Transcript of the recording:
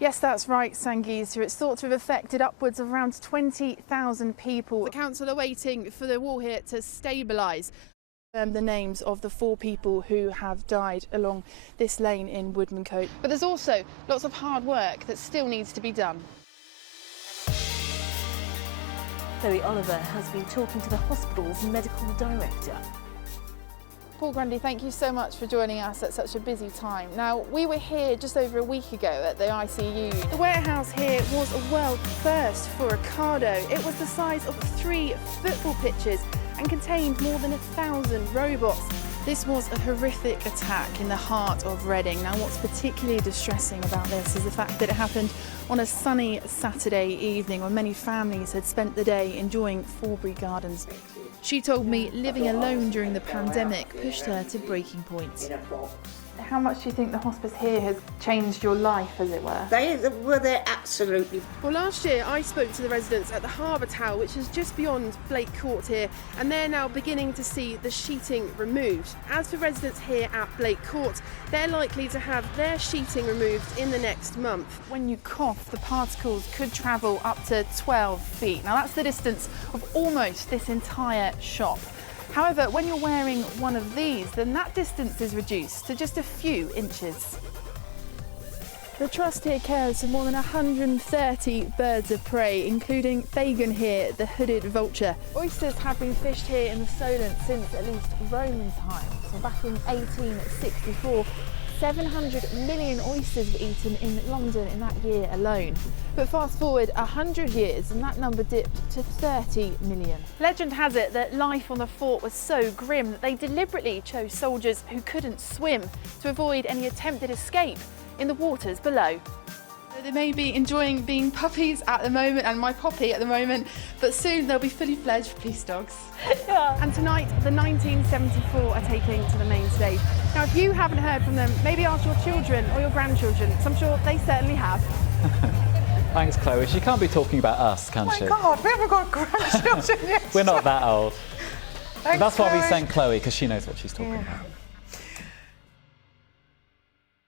Yes, that's right, Sangeeta. It's thought to have affected upwards of around 20,000 people. The council are waiting for the wall here to stabilise. The names of the 4 people who have died along this lane in Woodmancote. But there's also lots of hard work that still needs to be done. Chloe Oliver has been talking to the hospital's medical director. Paul Grundy, thank you so much for joining us at such a busy time. Now, we were here just over a week ago at the ICU. The warehouse here was a world first for Ocado. It was the size of 3 football pitches and contained more than 1,000 robots. This was a horrific attack in the heart of Reading. Now, what's particularly distressing about this is the fact that it happened on a sunny Saturday evening when many families had spent the day enjoying Forbury Gardens. She told me living alone during the pandemic pushed her to breaking point. How much do you think the hospice here has changed your life, as it were? They were there absolutely. Well, last year I spoke to the residents at the Harbour Tower, which is just beyond Blake Court here, and they're now beginning to see the sheeting removed. As for residents here at Blake Court, they're likely to have their sheeting removed in the next month. When you cough, the particles could travel up to 12 feet. Now that's the distance of almost this entire shop. However, when you're wearing one of these, then that distance is reduced to just a few inches. The Trust here cares for more than 130 birds of prey, including Fagin here, the hooded vulture. Oysters have been fished here in the Solent since at least Roman times. So back in 1864, 700 million oysters were eaten in London in that year alone. But fast forward 100 years and that number dipped to 30 million. Legend has it that life on the fort was so grim that they deliberately chose soldiers who couldn't swim to avoid any attempted escape in the waters below. They may be enjoying being puppies at the moment, and my puppy at the moment, but soon they'll be fully fledged police dogs. Yeah. And tonight, the 1974 are taking to the main stage. Now, if you haven't heard from them, maybe ask your children or your grandchildren, because I'm sure they certainly have. Thanks, Chloe. She can't be talking about us, can she? Oh my God, we haven't got grandchildren yet. We're not that old. Thanks, That's why we Chloe. sent Chloe, because she knows what she's talking about.